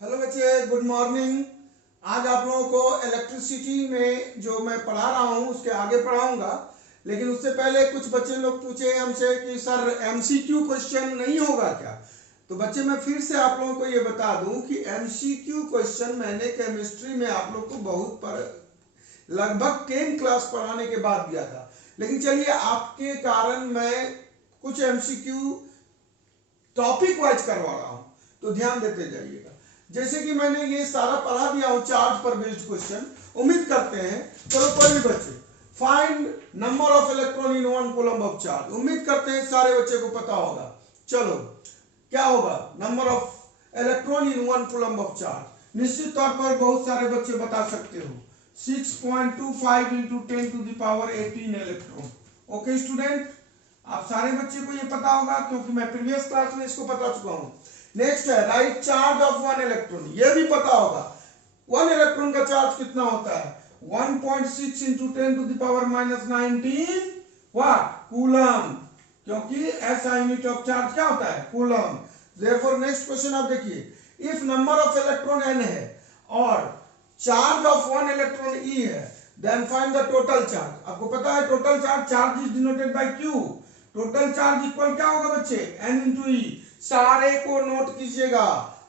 Hello बच्चे, good morning. आज आप लोगों को इलेक्ट्रिसिटी में जो मैं पढ़ा रहा हूँ उसके आगे पढ़ाऊंगा, लेकिन उससे पहले कुछ बच्चे लोग पूछे हमसे कि सर एमसीक्यू क्वेश्चन नहीं होगा क्या। तो बच्चे मैं फिर से आप लोगों को ये बता दूं कि एमसीक्यू क्वेश्चन मैंने केमिस्ट्री में आप लोग को लगभग 10 क्लास पढ़ाने के बाद दिया था, लेकिन चलिए आपके कारण मैं कुछ एमसीक्यू टॉपिक वाइज करवा रहा हूं, तो ध्यान देते जाइएगा। जैसे कि मैंने ये सारा पढ़ा दिया हूं चार्ज पर बेस्ड क्वेश्चन। उम्मीद करते हैं, चलो कोई भी बच्चे find number of electron in 1 coulomb of charge. उम्मीद करते हैं सारे बच्चे को पता होगा। चलो क्या होगा number of electron in 1 coulomb of charge. निश्चित तौर पर बहुत सारे बच्चे बता सकते हो 6.25 into 10 to the power 18 electron. Okay student, आप सारे बच्चे को ये पता होगा क्योंकि मैं प्रीवियस क्लास में इसको बता चुका हूं। नेक्स्ट है राइट चार्ज ऑफ 1 इलेक्ट्रॉन। ये भी पता होगा 1 इलेक्ट्रॉन का चार्ज कितना होता है 1.6 into 10 to the power -19 what coulomb, क्योंकि ऐसा यूनिट ऑफ चार्ज क्या होता है कूलम। देयरफॉर नेक्स्ट क्वेश्चन आप देखिए, if number of electron n है और चार्ज ऑफ 1 इलेक्ट्रॉन e है, then find the total charge. आपको पता है total charge is denoted by q। Total charge equal क्या होगा बच्चे n इंटू ई। सारे को नोट कीजिएगा,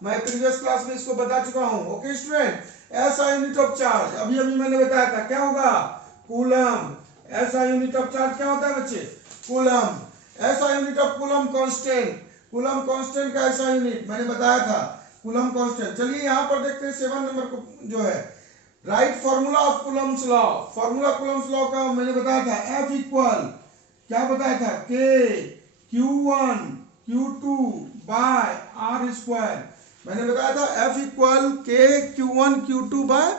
मैं प्रीवियस क्लास में इसको बता चुका हूं। ओके स्टूडेंट, ऐसा यूनिट ऑफ चार्ज अभी अभी मैंने बताया था क्या होगा कूलम। ऐसा यूनिट ऑफ चार्ज क्या होता है बच्चे कूलम। ऐसा unit of coulomb constant. Coulomb constant का ऐसा यूनिट मैंने बताया था कूलम कांस्टेंट। चलिए यहां पर देखते हैं 7 नंबर को जो है right formula of Coulomb's law. Formula Coulomb's law का मैंने बताया था F इक्वल क्या बताया था K Q1 Q2 by R square. मैंने बताया था F equal K Q1 Q2 by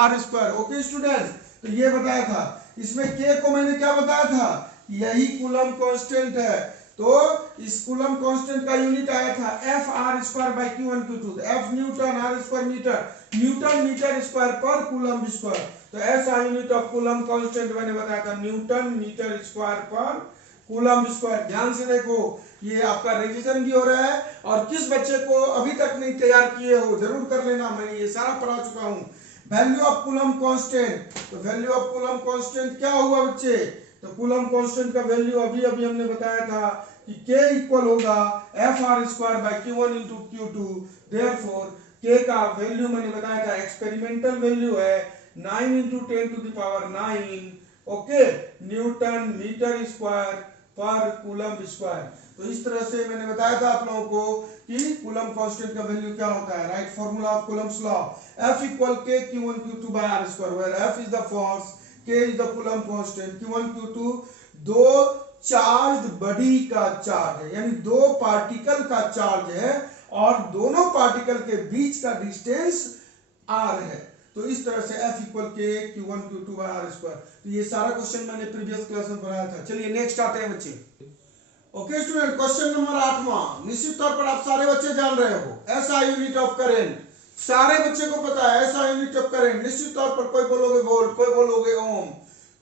R square. Okay student, तो ये बताया था। इसमें K को मैंने क्या बताया था यही कूलम कांस्टेंट है, तो इस कूलम कांस्टेंट का यूनिट आया था F R square by Q1 Q2। F newton, R square metre, newton metre square पर कूलम स्क्वायर। तो ऐसा यूनिट ऑफ कूलम कांस्टेंट मैंने बताया था न्यूटन मीटर स्क्वायर पर कूलम स्क्वायर। ध्यान से देखो, ये आपका रिवीजन भी हो रहा है और किस बच्चे को अभी तक नहीं तैयार किए हो जरूर कर लेना, मैं ये सारा पढ़ा चुका हूं। वैल्यू ऑफ कूलम कांस्टेंट, तो वैल्यू ऑफ कूलम कांस्टेंट क्या हुआ बच्चे, तो कूलम कांस्टेंट का वैल्यू अभी अभी हमने बताया था कि K इक्वल होगा FR square by Q1 into Q2। Therefore K का वैल्यू मैंने बताया था एक्सपेरिमेंटल वैल्यू है 9 into 10 to the power 9 okay newton metre square पर कूलम स्क्वायर। तो इस तरह से मैंने बताया था आप लोगों को कि कूलम कांस्टेंट का वैल्यू क्या होता है। Right formula of Coulomb's law F equal K Q1 Q2 by R square, where F is the force, K is the coulomb constant. Q1 Q2 दो चार्ज बॉडी का चार्ज है, यानी दो particle का चार्ज है और दोनों पार्टिकल के बीच का डिस्टेंस r है। तो इस तरह से F equal K Q1 Q2 by R square. तो ये सारा क्वेश्चन मैंने प्रीवियस क्लास में पढ़ाया था। चलिए नेक्स्ट आते हैं बच्चे। ओके स्टूडेंट, क्वेश्चन नंबर 8वां। निश्चित तौर पर आप सारे बच्चे जान रहे हो ऐसा यूनिट ऑफ करंट। सारे बच्चे को पता है ऐसा यूनिट ऑफ करंट। निश्चित तौर पर कोई बोलोगे वोल्ट, कोई बोलोगे ओम,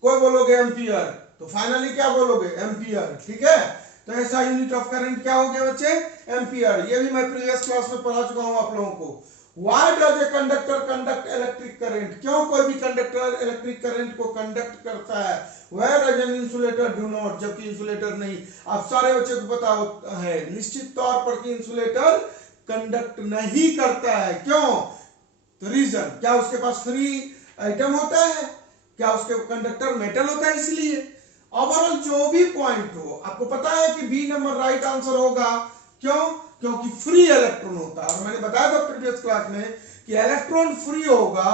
कोई बोलोगे एम्पियर, तो फाइनली क्या बोलोगे एम्पियर। ठीक है, तो ऐसा यूनिट ऑफ करंट क्या हो गया बच्चे एम्पियर। ये भी मैं प्रीवियस क्लास में पढ़ा चुका हूं आप लोगों को। Why does a conductor conduct electric current? क्यों कोई भी कंडक्टर इलेक्ट्रिक करंट को कंडक्ट करता है, whereas an insulator do not, जबकि इंसुलेटर नहीं। आप सारे बच्चे को पता है निश्चित तौर पर कि इंसुलेटर कंडक्ट नहीं करता है। क्यों, तो रीजन क्या उसके पास फ्री आइटम होता है, क्या उसके कंडक्टर मेटल होता है, इसलिए। ओवरऑल जो भी पॉइंट हो आपको पता है कि बी नंबर राइट आंसर होगा। क्यों, क्योंकि फ्री इलेक्ट्रॉन होता है। और मैंने बताया था प्रीवियस क्लास में कि इलेक्ट्रॉन फ्री होगा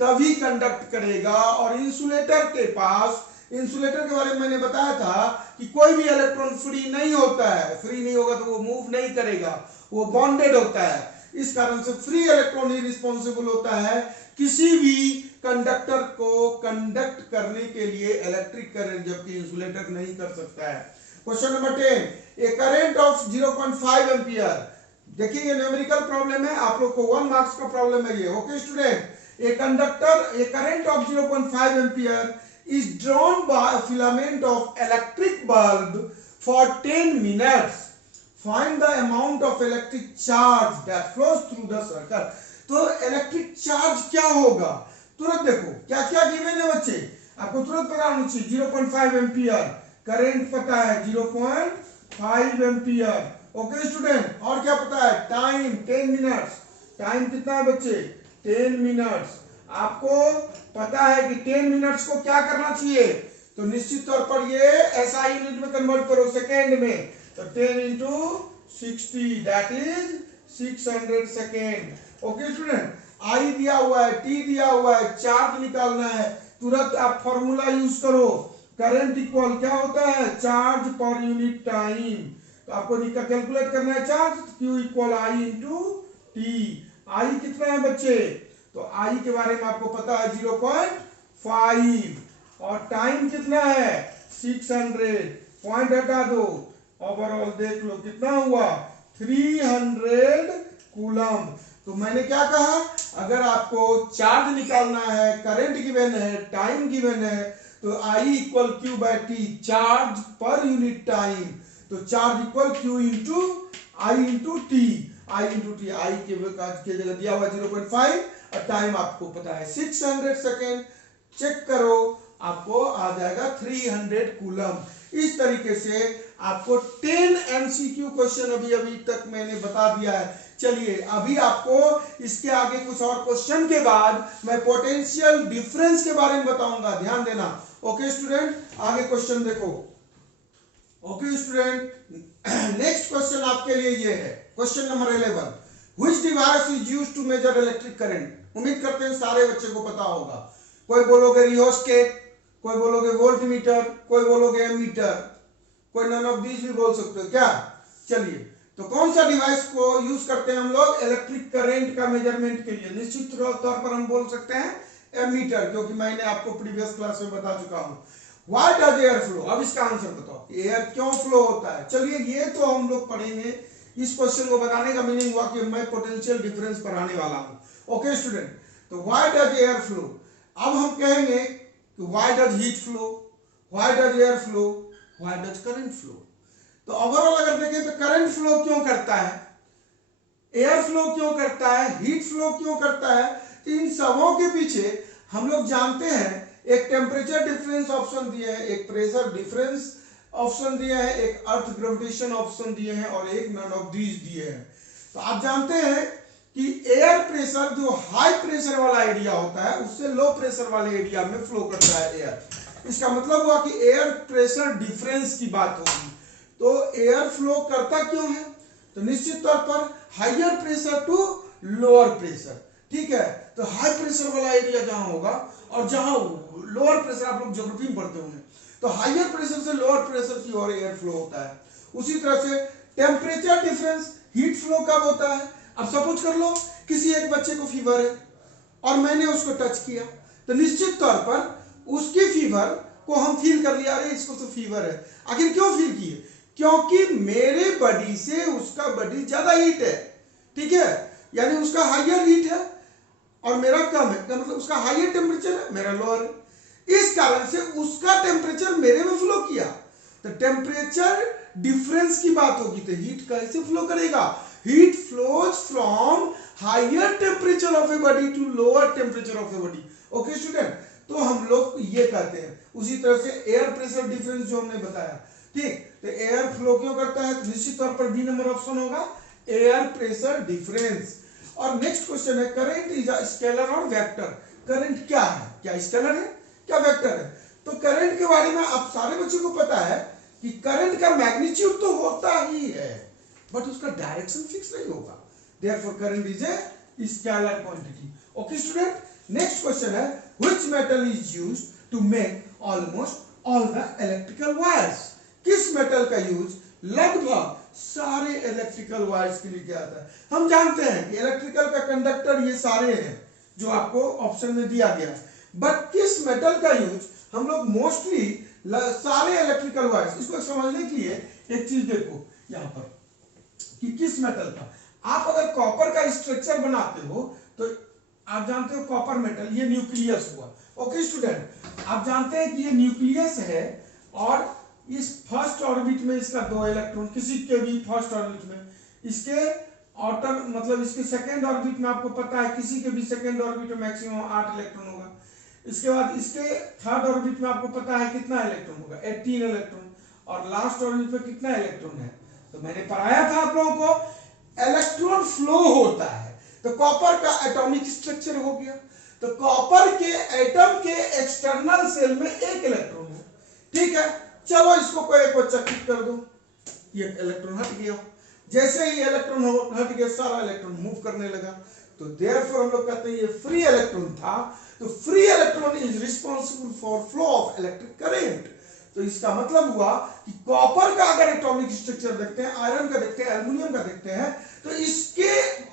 तभी कंडक्ट करेगा। और इंसुलेटर के पास, इंसुलेटर के बारे में मैंने बताया था कि कोई भी इलेक्ट्रॉन फ्री नहीं होता है। फ्री नहीं होगा तो वो मूव नहीं करेगा, वो बॉन्डेड होता है। इस कारण से फ्री इलेक्ट्रॉन ही रिस्पॉन्सिबल होता है किसी भी कंडक्टर को कंडक्ट करने के लिए इलेक्ट्रिक करंट, जबकि इंसुलेटर नहीं कर सकता है। Question number 10, A current of 0.5 ampere. देखिए ये न्यूमेरिकल प्रॉब्लम है, आप लोग को 1 मार्क्स का प्रॉब्लम है ये। Okay student, a conductor, A current of 0.5 ampere is drawn by a filament of electric bulb for 10 minutes. Find the amount of electric charge that flows through the circuit. तो electric charge क्या होगा तुरंत देखो, क्या क्या given है बच्चे, आपको तुरंत पता होना चाहिए। 0.5 एम्पियर करंट पता है, 0.5 एम्पियर। ओके स्टूडेंट, और क्या पता है, टाइम 10 मिनट्स। टाइम कितना है बच्चे, 10 मिनट्स। आपको पता है कि 10 मिनट्स को क्या करना चाहिए, तो निश्चित तौर पर ये ऐसा यूनिट में कन्वर्ट करो सेकेंड में, तो 10 into 60 that is 600 second. Okay student, I दिया हुआ है, टी दिया हुआ है, चार्ज निकालना है, तुरंत आप फॉर्मूला यूज करो, करंट इक्वल क्या होता है, चार्ज पर यूनिट टाइम। तो आपको कैलकुलेट करना है चार्ज, Q इक्वल आई इंटू टी। आई कितना है बच्चे, तो आई के बारे में आपको पता है 0.5, और टाइम कितना है 600, पॉइंट हटा दो, ओवरऑल देख लो कितना हुआ 300 कूलम। तो मैंने क्या कहा, अगर आपको चार्ज निकालना है, करंट गिवन है, टाइम गिवन है, तो I equal Q by T, charge per unit time. तो charge equal Q into I into T, I into T, I के जगह दिया हुआ 0.5 और टाइम आपको पता है 600 सेकेंड। चेक करो, आपको आ जाएगा 300 कूलम। इस तरीके से आपको 10 एमसीक्यू क्वेश्चन अभी तक मैंने बता दिया है। चलिए अभी आपको इसके आगे कुछ और क्वेश्चन के बाद मैं पोटेंशियल डिफरेंस के बारे में बताऊंगा, ध्यान देना। ओके स्टूडेंट, आगे क्वेश्चन देखो। ओके स्टूडेंट, नेक्स्ट क्वेश्चन आपके लिए ये है, question number 11, which device is used to measure electric current. उम्मीद करते हैं सारे बच्चे को पता होगा। कोई बोलोगे रियोस्टेट, कोई बोलोगे वोल्ट मीटर, कोई बोलोगे एमीटर, कोई नन ऑफ दीज भी बोल सकते हो क्या। चलिए, तो कौन सा डिवाइस को यूज करते हैं हम लोग इलेक्ट्रिक करंट का मेजरमेंट के लिए, निश्चित तौर पर हम बोल सकते हैं एमीटर, क्योंकि मैंने आपको प्रीवियस क्लास में बता चुका हूं। व्हाई डज एयर फ्लो, अब इसका आंसर बताओ, एयर क्यों फ्लो होता है। चलिए ये तो हम लोग पढ़ेंगे, इस क्वेश्चन को बताने का मीनिंग हुआ कि मैं पोटेंशियल डिफरेंस पढ़ाने वाला हूं। ओके स्टूडेंट, तो व्हाई डज एयर फ्लो, अब हम कहेंगे कि why does heat flow, why does air flow, why does current flow. तो ओवरऑल अगर देखें तो करंट फ्लो क्यों करता है, एयर फ्लो क्यों करता है, हीट फ्लो क्यों करता है, तो इन सबों के पीछे हम लोग जानते हैं एक टेम्परेचर डिफरेंस ऑप्शन दिया है, एक प्रेशर डिफरेंस ऑप्शन दिया है, एक अर्थ ग्रेविटेशन ऑप्शन दिए हैं और एक नन ऑफ दीज दिए हैं। तो आप जानते हैं कि एयर प्रेशर जो हाई प्रेशर वाला एरिया होता है उससे लो प्रेशर वाले एरिया में फ्लो करता है एयर। इसका मतलब हुआ कि एयर प्रेशर डिफरेंस की बात होगी। तो एयर फ्लो करता क्यों है, तो निश्चित तौर पर higher pressure to lower pressure, ठीक है। तो हाई प्रेशर वाला एरिया जहां होगा और जहां लोअर प्रेशर, आप लोग ज्योग्राफी में पढ़ते होंगे, तो हायर प्रेशर से लोअर प्रेशर की ओर एयर फ्लो होता है। उसी तरह से टेम्परेचर डिफरेंस, हीट फ्लो कब होता है, अब सपोज कर लो किसी एक बच्चे को फीवर है और मैंने उसको टच किया, तो निश्चित तौर पर उसकी फीवर को हम फील कर लिया, अरे इसको तो फीवर है। आखिर क्यों फील किए, क्योंकि मेरे बॉडी से उसका बॉडी ज्यादा हीट है, ठीक है, यानी उसका हायर हीट है और मेरा कम है, मतलब उसका हायर टेम्परेचर है, मेरा लोअर है। इस कारण से उसका टेम्परेचर मेरे में फ्लो किया, तो टेम्परेचर डिफरेंस की बात होगी, तो हीट कैसे फ्लो करेगा, heat flows from higher temperature of a body to lower temperature of a body. Okay student, तो हम लोग ये कहते हैं। उसी तरह से एयर प्रेशर डिफरेंस जो हमने बताया, ठीक, तो एयर फ्लो क्यों करता है, तो निश्चित तौर पर बी नंबर ऑप्शन होगा, एयर प्रेशर डिफरेंस। और नेक्स्ट क्वेश्चन है, करंट इज अ स्केलर और वेक्टर। करंट क्या है, क्या स्केलर है क्या वेक्टर है। तो करंट के बारे में आप सारे बच्चों को पता है कि करंट का मैग्नीट्यूड तो होता ही है बट उसका डायरेक्शन फिक्स नहीं होगा, therefore current is a scalar quantity. Okay student, next question है, which metal is used to make almost all the electrical wires. किस मेटल का यूज लगभग सारे इलेक्ट्रिकल वायर्स के लिए किया जाता है। हम जानते हैं कि इलेक्ट्रिकल का कंडक्टर ये सारे हैं जो आपको ऑप्शन में दिया गया है, बट किस मेटल का यूज हम लोग मोस्टली सारे इलेक्ट्रिकल वायर्स, इसको समझने के लिए एक चीज देखो यहां पर कि किस मेटल का, आप अगर कॉपर का स्ट्रक्चर बनाते हो तो आप जानते हो कॉपर मेटल, ये न्यूक्लियस हुआ। ओके स्टूडेंट, आप जानते हैं कि ये न्यूक्लियस है और इस फर्स्ट ऑर्बिट में इसका 2 इलेक्ट्रॉन, किसी के भी फर्स्ट ऑर्बिट में इसके आउटर मतलब इसके सेकेंड ऑर्बिट में आपको पता है किसी के भी सेकेंड ऑर्बिट में मैक्सिमम 8 इलेक्ट्रॉन होगा। इसके बाद इसके थर्ड ऑर्बिट में आपको पता है कितना इलेक्ट्रॉन होगा, 18 इलेक्ट्रॉन। और लास्ट ऑर्बिट में कितना इलेक्ट्रॉन है, तो मैंने पढ़ाया था आप लोगों को इलेक्ट्रॉन फ्लो होता है। तो कॉपर का एटॉमिक स्ट्रक्चर हो गया, तो कॉपर के एटम के एक्सटर्नल सेल में एक इलेक्ट्रॉन है, ठीक है। चलो इसको कोई एक बच्चा क्लिक कर दो, ये इलेक्ट्रॉन हट गया। जैसे ही इलेक्ट्रॉन हट गया सारा इलेक्ट्रॉन मूव करने लगा, तो देयरफॉर हम लोग कहते हैं ये फ्री इलेक्ट्रॉन था। तो free electron is responsible for flow of electric current. तो इसका मतलब हुआ कि कॉपर का अगर एटॉमिक स्ट्रक्चर देखते हैं, आयरन का देखते हैं, एल्युमिनियम का देखते हैं, तो इसके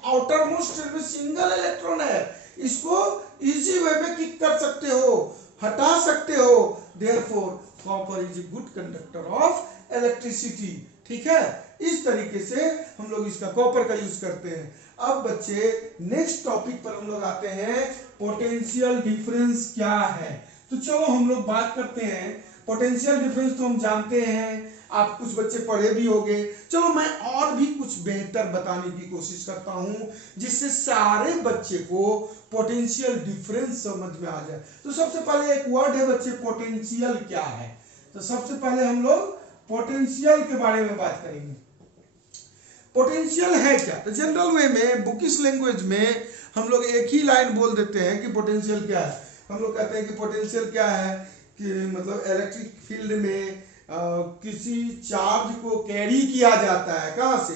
आउटर मोस्ट में सिंगल इलेक्ट्रॉन है। इसको इजी वे में किक कर सकते हो, हटा सकते हो। Therefore copper is a good conductor of electricity, ठीक है। इस तरीके से हम लोग इसका कॉपर का यूज करते हैं। अब बच्चे नेक्स्ट टॉपिक पर हम लोग आते हैं, पोटेंशियल डिफरेंस क्या है। तो चलो हम लोग बात करते हैं। पोटेंशियल डिफरेंस तो हम जानते हैं, आप कुछ बच्चे पढ़े भी होंगे। चलो मैं और भी कुछ बेहतर बताने की कोशिश करता हूं, जिससे सारे बच्चे को पोटेंशियल डिफरेंस समझ में आ जाए। तो सबसे पहले एक वर्ड है बच्चे, पोटेंशियल क्या है। तो सबसे पहले हम लोग पोटेंशियल के बारे में बात करेंगे। पोटेंशियल है क्या, तो जनरल वे में बुकिश लैंग्वेज में हम लोग एक ही लाइन बोल देते हैं कि पोटेंशियल क्या है। हम लोग कहते हैं कि पोटेंशियल क्या है, कि मतलब इलेक्ट्रिक फील्ड में किसी चार्ज को कैरी किया जाता है, कहां से,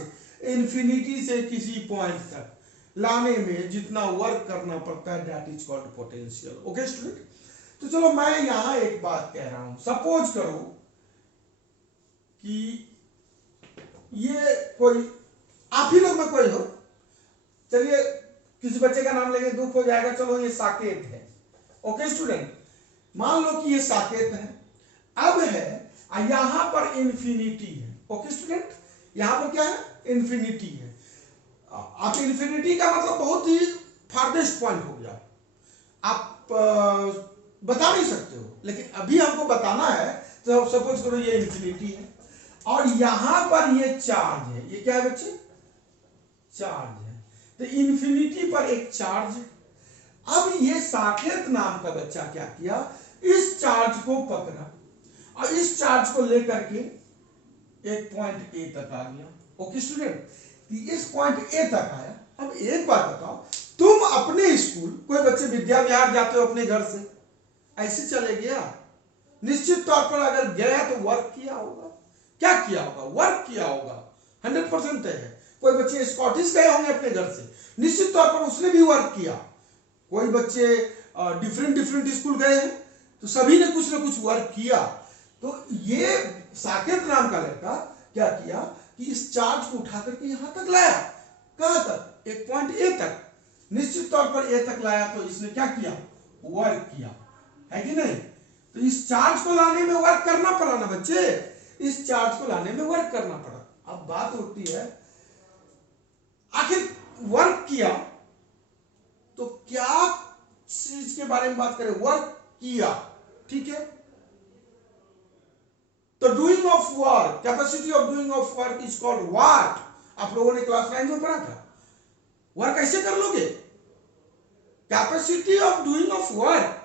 इन्फिनिटी से किसी पॉइंट तक लाने में जितना वर्क करना पड़ता है, that is called potential. Okay student. तो चलो मैं यहां एक बात कह रहा हूं, सपोज करो कि ये कोई आप ही लोग में कोई हो, चलिए किसी बच्चे का नाम लेके दुख हो जाएगा, चलो ये साकेत है। ओके स्टूडेंट, मान लो कि ये साकेत है, अब है यहां पर इंफिनिटी है। ओके स्टूडेंट, यहां पर क्या है, इंफिनिटी है। आप इंफिनिटी का मतलब बहुत ही फार्देस्ट पॉइंट हो गया, आप बता नहीं सकते हो, लेकिन अभी हमको बताना है। तो सपोज करो ये इंफिनिटी है और यहां पर ये चार्ज है, ये क्या है बच्चे, चार्ज है। तो इंफिनिटी पर एक चार्ज है। अब ये साकेत नाम का बच्चा क्या किया, इस चार्ज को पकड़ा और इस चार्ज को लेकर के एक पॉइंट ए तक आ गया। ओके स्टूडेंट, इस पॉइंट ए तक आया। अब एक बात बताओ, तुम अपने स्कूल, कोई बच्चे विद्या विहार जाते हो अपने घर से, ऐसे चले गया, निश्चित तौर पर अगर गया तो वर्क किया होगा। क्या किया होगा, वर्क किया होगा, 100% है। कोई बच्चे स्कॉटिश गए होंगे अपने घर से, निश्चित तौर पर उसने भी वर्क किया। कोई बच्चे डिफरेंट स्कूल गए हैं, तो सभी ने कुछ ना कुछ वर्क किया। तो ये साकेत नाम का लड़का क्या किया कि इस चार्ज को उठा करके यहां तक लाया, कहां तक, एक पॉइंट ए तक। निश्चित तौर पर ए तक लाया, तो इसने क्या किया, वर्क किया, है कि नहीं। तो इस चार्ज को लाने में वर्क करना पड़ा ना बच्चे, इस चार्ज को लाने में वर्क करना पड़ा। अब बात होती है, आखिर वर्क किया तो क्या चीज के बारे में बात करें, वर्क किया, ठीक है। तो doing of work, capacity of doing of work is called what. आप लोगों ने क्लास 9 में पढ़ा था, वर्क ऐसे कर लोगे, capacity of doing of work,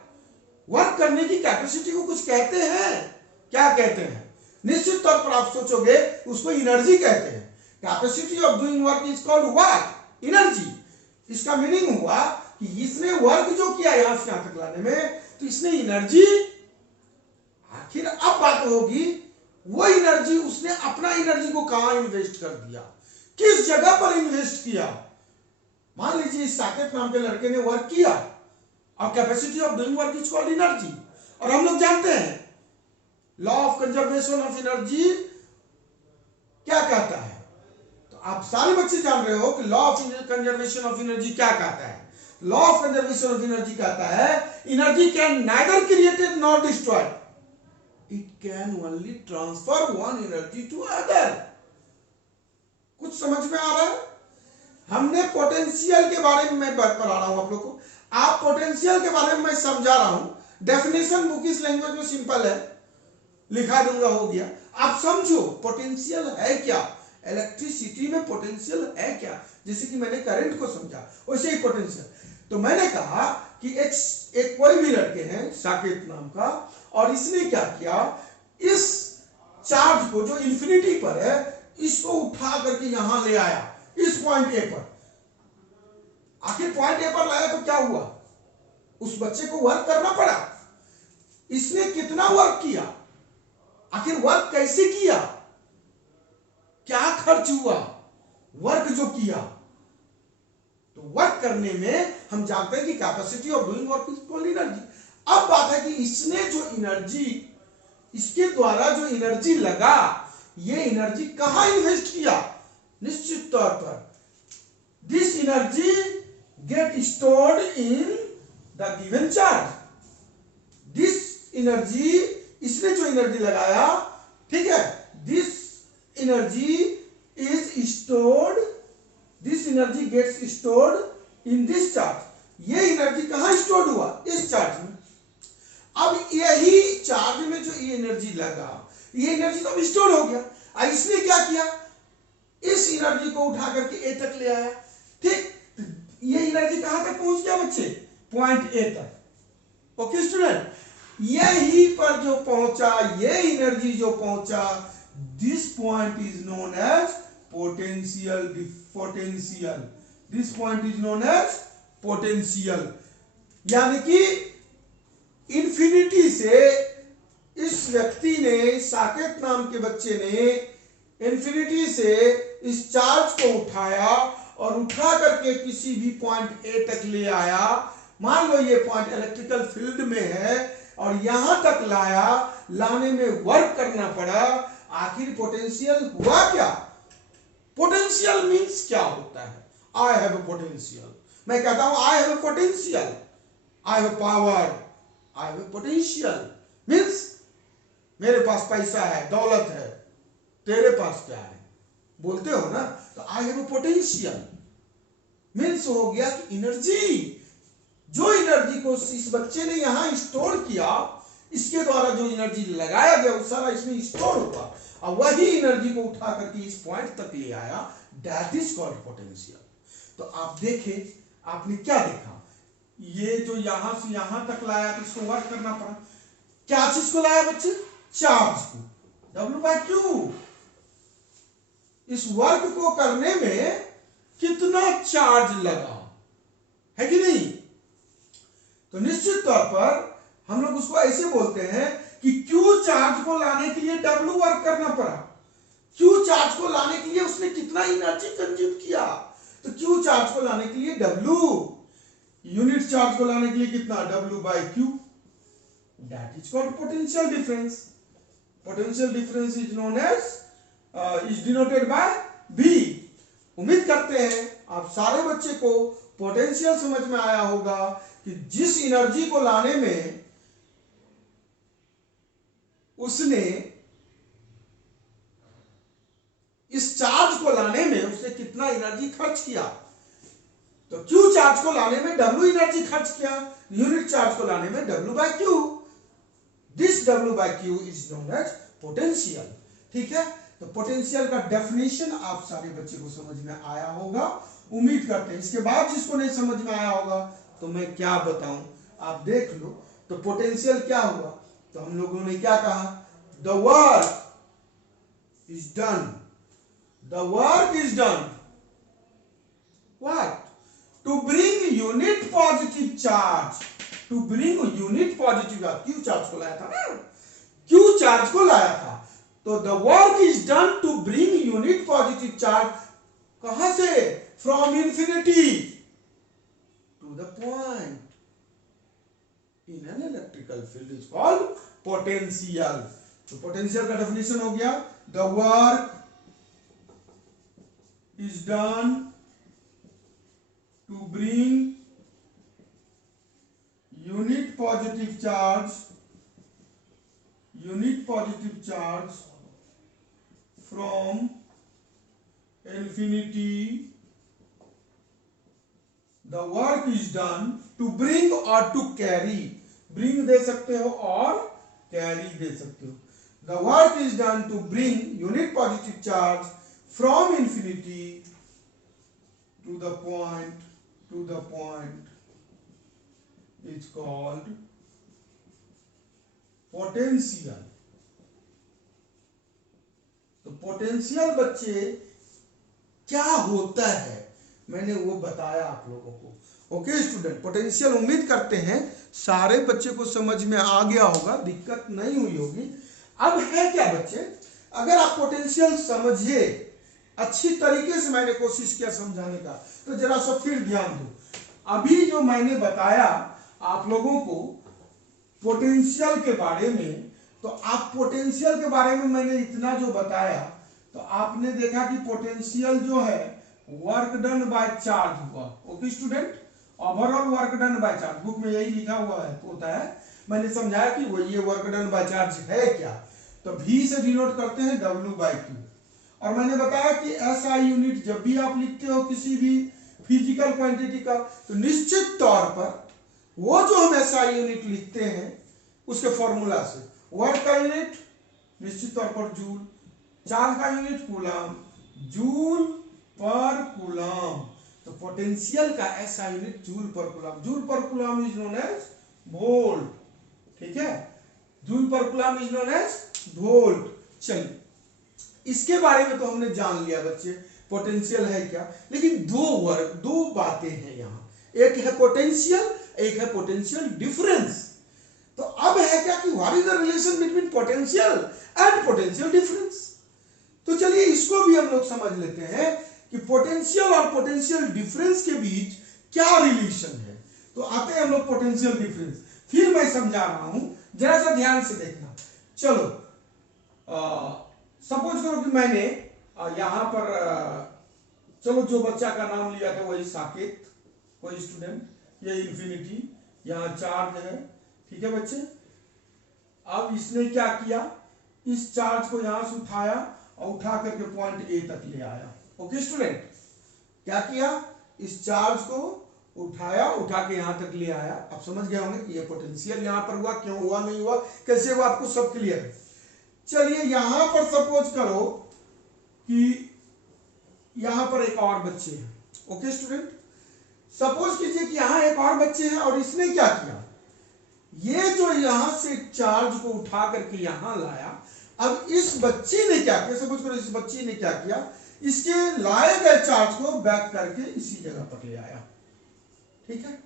work करने की कैपेसिटी को कुछ कहते हैं, क्या कहते हैं, निश्चित तौर पर आप सोचोगे उसको एनर्जी कहते हैं। Capacity of doing work is called what, energy. इसका मीनिंग हुआ कि इसने वर्क जो किया यहां से यहां तक लाने में, तो इसने एनर्जी, आखिर अब बात होगी वो एनर्जी उसने अपना एनर्जी को कहां इन्वेस्ट कर दिया, किस जगह पर इन्वेस्ट किया। मान लीजिए इस साकेत नाम के लड़के ने वर्क किया और capacity of doing work is called energy. और हम लोग जानते हैं law of conservation of energy क्या कहता है, तो आप सारे बच्चे जान रहे हो कि law of conservation of energy क्या कहता है। Law of conservation of energy कहता है energy can neither created nor destroyed, it can only transfer one energy to other. कुछ समझ में आ रहा है। हमने पोटेंशियल के बारे में मैं पढ़ा रहा हूं आप लोग को, आप पोटेंशियल के बारे में मैं समझा रहा हूं। डेफिनेशन बुकिश लैंग्वेज में सिंपल है, लिखा दूंगा, हो गया। आप समझो पोटेंशियल है क्या, इलेक्ट्रिसिटी में पोटेंशियल है क्या, जैसे कि मैंने करंट को समझा वैसे ही पोटेंशियल। तो मैंने कहा कि एक कोई भी लड़के हैं साकेत नाम का, और इसने क्या किया, इस चार्ज को जो इंफिनिटी पर है इसको उठा करके यहां ले आया इस पॉइंट ए पर। आखिर पॉइंट ए पर लाया तो क्या हुआ, उस बच्चे को वर्क करना पड़ा। इसने कितना वर्क किया, आखिर वर्क कैसे किया, क्या खर्च हुआ, वर्क जो किया। तो वर्क करने में हम जानते हैं कि capacity of doing work is equal energy. अब बात है कि इसने जो एनर्जी, इसके द्वारा जो एनर्जी लगा, ये एनर्जी कहां इन्वेस्ट किया, निश्चित तौर पर this energy get stored in the given charge. This energy, इसने जो एनर्जी लगाया, ठीक है, this energy is stored, this energy gets stored in this charge. ये एनर्जी कहां स्टोर्ड हुआ, इस चार्ज में। अब यही चार्ज में जो ये एनर्जी लगा, ये एनर्जी तो स्टोर हो गया। अब इसने क्या किया, इस एनर्जी को उठा करके ए तक ले आया, ठीक। ये एनर्जी कहां तक पहुंच गया बच्चे, पॉइंट ए तक। ओके स्टूडेंट, यही पर जो पहुंचा, ये एनर्जी जो पहुंचा, this point is known as potential. Potential, this point is known as potential. यानी कि इंफिनिटी से इस व्यक्ति ने, साकेत नाम के बच्चे ने इंफिनिटी से इस चार्ज को उठाया और उठा करके किसी भी पॉइंट ए तक ले आया। मान लो ये पॉइंट इलेक्ट्रिकल फील्ड में है और यहां तक लाया, लाने में वर्क करना पड़ा। आखिर पोटेंशियल हुआ क्या, पोटेंशियल मींस क्या होता है, आई हैव अ पोटेंशियल। मैं कहता हूं I have a potential, I have power, I have a potential means मेरे पास पैसा है, दौलत है, तेरे पास क्या है, बोलते हो ना। तो I have a potential means हो गया कि एनर्जी, जो एनर्जी को इस बच्चे ने यहां स्टोर किया, इसके द्वारा जो एनर्जी लगाया गया वो सारा इसमें स्टोर हुआ, और वही एनर्जी को उठा करके इस पॉइंट तक ले आया, दैट इज कॉल्ड पोटेंशियल। तो आप देखें, आपने क्या देखा, ये जो यहां से यहां तक लाया तो इसको वर्क करना पड़ा। क्या चीज को लाया बच्चे, चार्ज को, W/Q। इस वर्क को करने में कितना चार्ज लगा है कि नहीं। तो निश्चित तौर पर हम लोग उसको ऐसे बोलते हैं कि Q चार्ज को लाने के लिए W वर्क करना पड़ा। Q चार्ज को लाने के लिए उसने कितना एनर्जी कंज्यूम किया, तो Q चार्ज को लाने के लिए W, यूनिट चार्ज को लाने के लिए कितना, W/Q। That is called potential difference. Potential difference is known as, is denoted by V। उम्मीद करते हैं आप सारे बच्चे को पोटेंशियल समझ में आया होगा कि जिस एनर्जी को लाने में उसने, इस चार्ज को लाने में उसने कितना एनर्जी खर्च किया। तो Q चार्ज को लाने में W एनर्जी खर्च किया, यूनिट चार्ज को लाने में W/Q। This W/Q is known as potential. ठीक है, तो पोटेंशियल का डेफिनेशन आप सारे बच्चे को समझ में आया होगा, उम्मीद करते हैं। इसके बाद जिसको नहीं समझ में आया होगा तो मैं क्या बताऊं, आप देख लो। तो पोटेंशियल क्या हुआ, तो हम लोगों ने क्या कहा, the work is done, the work is done what, to bring unit positive charge, to bring unit positive charge. Q charge को लाया था ना, क्यू चार्ज को लाया था, तो the work is done to bring unit positive charge, कहां से, from infinity to the point in an electrical field is called potential. तो पोटेंशियल का डेफिनेशन हो गया, the work is done to bring unit positive charge from infinity, the work is done to bring or to carry, bring दे सकते हो और carry दे सकते हो। The work is done to bring unit positive charge from infinity to the point is called potential. तो potential बच्चे क्या होता है मैंने वो बताया आप लोगों को. ओके स्टूडेंट, पोटेंशियल उम्मीद करते हैं सारे बच्चे को समझ में आ गया होगा, दिक्कत नहीं हुई होगी. अब है क्या बच्चे, अगर आप पोटेंशियल समझिए अच्छी तरीके से, मैंने कोशिश किया समझाने का, तो जरा सा फिर ध्यान दो. अभी जो मैंने बताया आप लोगों को पोटेंशियल के बारे में, तो आप पोटेंशियल के बारे में मैंने इतना जो बताया, तो आपने देखा कि पोटेंशियल जो है वर्क डन बाय चार्ज हुआ. Okay student, overall work done by charge, book में यही लिखा हुआ है होता है. मैंने समझाया कि वो ये वर्क डन बाय चार्ज है क्या, तो V से डिनोट करते हैं W/Q. और मैंने बताया कि SI यूनिट जब भी आप लिखते हो किसी भी फिजिकल क्वांटिटी का, तो निश्चित तौर पर वो जो हम SI यूनिट लिखते हैं उसके फॉर्मूला से, वर्क का यूनिट निश्चित तौर पर जूल, चार्ज का unit coulomb, joule per coulomb. तो पोटेंशियल का SI unit joule per coulomb. Joule per coulomb is known as volt. ठीक है, joule per coulomb is known as volt. चलिए, इसके बारे में तो हमने जान लिया बच्चे पोटेंशियल है क्या. लेकिन दो बातें हैं यहाँ, एक है पोटेंशियल, एक है पोटेंशियल डिफरेंस. तो अब है क्या कि what is the relation between potential and potential difference. तो चलिए इसको भी हम लोग समझ लेते हैं कि पोटेंशियल और पोटेंशियल डिफरेंस के बीच क्या रिलेशन है. तो आते हैं हम लोग पोटेंशियल डिफरेंस, फिर मैं समझा रहा हूं, जरा सा ध्यान से देखना. चलो सपोज करो कि मैंने यहां पर चलो जो बच्चा का नाम लिया था वही साकेत, कोई स्टूडेंट, ये इंफिनिटी, यहां चार्ज है. ठीक है बच्चे, अब इसने क्या किया, इस चार्ज को यहां से उठाया और उठा करके पॉइंट ए तक ले आया. ओके स्टूडेंट, क्या किया, इस चार्ज को उठाया, उठा के यहां तक ले आया. आप समझ गए होंगे कि ये पोटेंशियल यहां पर हुआ, क्यों हुआ, नहीं हुआ, कैसे हुआ, आपको सब क्लियर है. चलिए यहां पर सपोज करो कि यहां पर एक और बच्चे हैं. ओके स्टूडेंट, सपोज कीजिए कि यहां एक और बच्चे हैं और इसने क्या किया, ये जो यहां से चार्ज को उठा करके यहां लाया. अब इस बच्चे ने क्या किया, सपोज करो इस बच्चे ने क्या किया, इसके लाए गए चार्ज को बैक करके इसी जगह पर ले आया. ठीक है,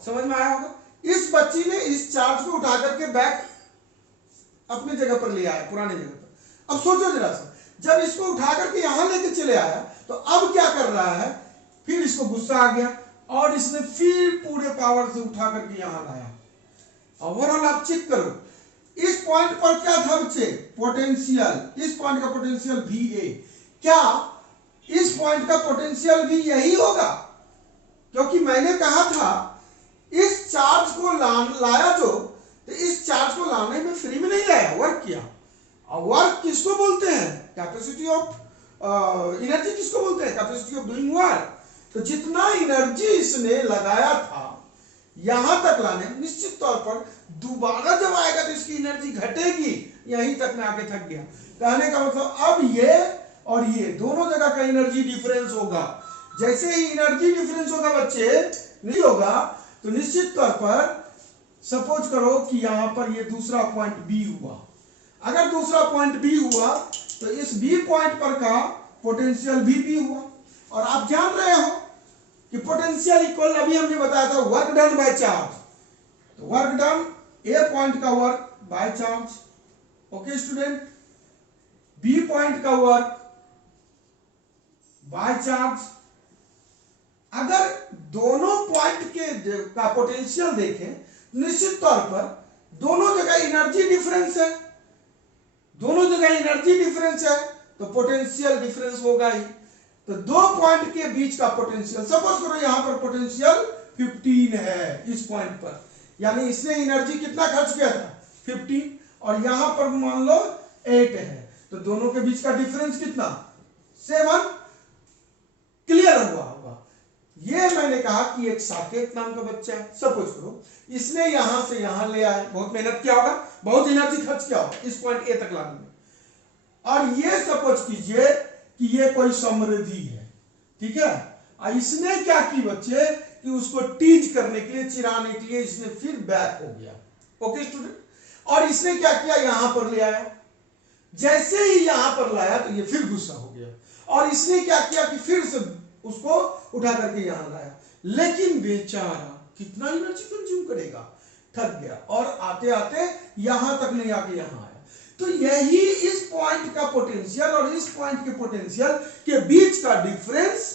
समझ में आया होगा. इस बच्ची ने इस चार्ज को उठा करके बैक अपनी जगह पर ले आया, पुरानी जगह पर. अब सोचो जरा सा, जब इसको उठा करके यहां लेके चले आया, तो अब क्या कर रहा है, फिर इसको गुस्सा आ गया और इसने फिर पूरे पावर से उठा करके यहां लाया. ओवरऑल आप चेक करो, इस पॉइंट पर क्या था बच्चे, पोटेंशियल, इस पॉइंट का पोटेंशियल VA. क्या इस पॉइंट का पोटेंशियल भी यही होगा, क्योंकि मैंने कहा था इस चार्ज को लाया जो, तो इस चार्ज को लाने में फ्री में नहीं लाया, वर्क किया. और वर्क किसको बोलते हैं, कैपेसिटी ऑफ एनर्जी किसको बोलते हैं, कैपेसिटी ऑफ डूइंग वर्क. तो जितना एनर्जी इसने लगाया था यहां तक लाने, निश्चित तौर पर दोबारा जब आएगा तो इसकी एनर्जी घटेगी, यहीं तक में आके थक गया. कहने का मतलब अब ये और ये दोनों जगह का एनर्जी डिफरेंस होगा. जैसे ही एनर्जी डिफरेंस होगा बच्चे, नहीं होगा, तो निश्चित तौर पर सपोज करो कि यहां पर ये दूसरा पॉइंट B हुआ. अगर दूसरा पॉइंट B हुआ तो इस B पॉइंट पर का पोटेंशियल भी हुआ. और आप जान रहे हो कि पोटेंशियल इक्वल, अभी हमने बताया था, वर्क डन बाय चार्ज. तो वर्क डन A पॉइंट का work by charge. Okay student, B point का वर्क बाय चार्ज. अगर दोनों पॉइंट के का पोटेंशियल देखें, निश्चित तौर पर दोनों जगह एनर्जी डिफरेंस है, दोनों जगह एनर्जी डिफरेंस है, तो पोटेंशियल डिफरेंस होगा ही. तो दो पॉइंट के बीच का पोटेंशियल, सपोज करो यहां पर पोटेंशियल 15 है इस पॉइंट पर, यानी इसने एनर्जी कितना खर्च किया था, 15, और यहां पर मान लो 8 है, तो दोनों के बीच का डिफरेंस कितना, 7. क्लियर हुआ होगा. ये मैंने कहा कि एक साकेत नाम का बच्चा है, सपोज करो इसने यहां से यहां ले आया, बहुत मेहनत किया होगा, बहुत एनर्जी खर्च किया होगा इस पॉइंट ए तक लाने में. और ये सपोज कीजिए कि ये कोई समृद्धि है, ठीक है। इसने क्या की बच्चे कि उसको टीज करने के लिए, चिढ़ाने के लिए इसने फिर बैक हो गया। ओके स्टूडेंट, और इसने क्या किया, यहां पर ले आया। जैसे ही यहां पर लाया तो ये फिर गुस्सा हो गया, और इसने क्या किया कि फिर से उसको उठा करके यहां लाया। लेकिन बेचारा कितना एनर्जी कंज्यूम करेगा, थक गया, और आते आते यहां तक नहीं आके यहां आया। तो यही इस पॉइंट का पोटेंशियल और इस पॉइंट के पोटेंशियल के बीच का difference,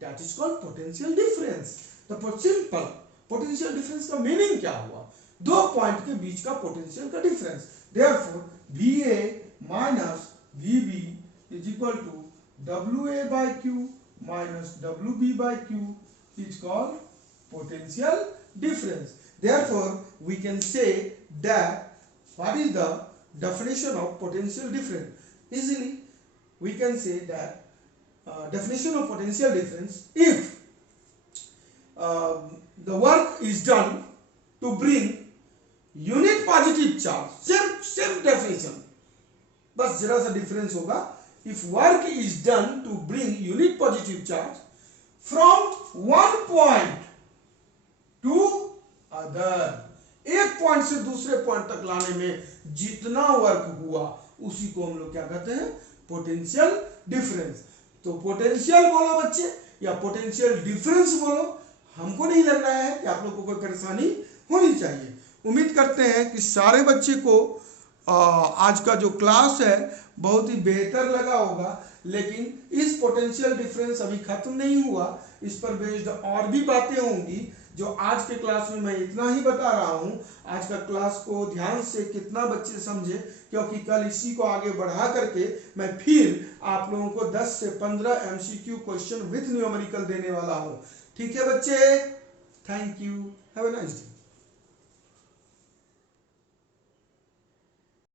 that is called potential difference. तो सिंपल पोटेंशियल डिफरेंस का मीनिंग क्या हुआ, दो पॉइंट के बीच का पोटेंशियल का difference. Therefore VA minus VB is equal to WA by Q minus WB by Q is called potential difference. Therefore, we can say that what is the definition of potential difference? Easily, we can say that definition of potential difference: if the work is done to bring unit positive charge, same definition, बस जरा सा difference होगा। If work is done to bring unit positive charge from one point to other, एक point से दूसरे point तक लाने में जितना वर्क हुआ उसी को हम लोग क्या कहते हैं, पोटेंशियल डिफरेंस। तो पोटेंशियल बोलो बच्चे या पोटेंशियल डिफरेंस बोलो, हमको नहीं लग रहा है कि आप लोगों को कोई परेशानी होनी चाहिए। उम्मीद करते हैं कि सारे बच्चे को आज का जो क्लास है बहुत ही बेहतर लगा होगा। लेकिन इस पोटेंशियल डिफरेंस अभी खत्म नहीं हुआ, इस पर बेस्ड और भी बातें होंगी जो आज के क्लास में मैं इतना ही बता रहा हूं। आज का क्लास को ध्यान से कितना बच्चे समझे, क्योंकि कल इसी को आगे बढ़ा करके मैं फिर आप लोगों को 10 से 15 MCQ क्वेश्चन विथ न्यूमेरिकल देने वाला हूं। ठीक है बच्चे, thank you, have a nice day.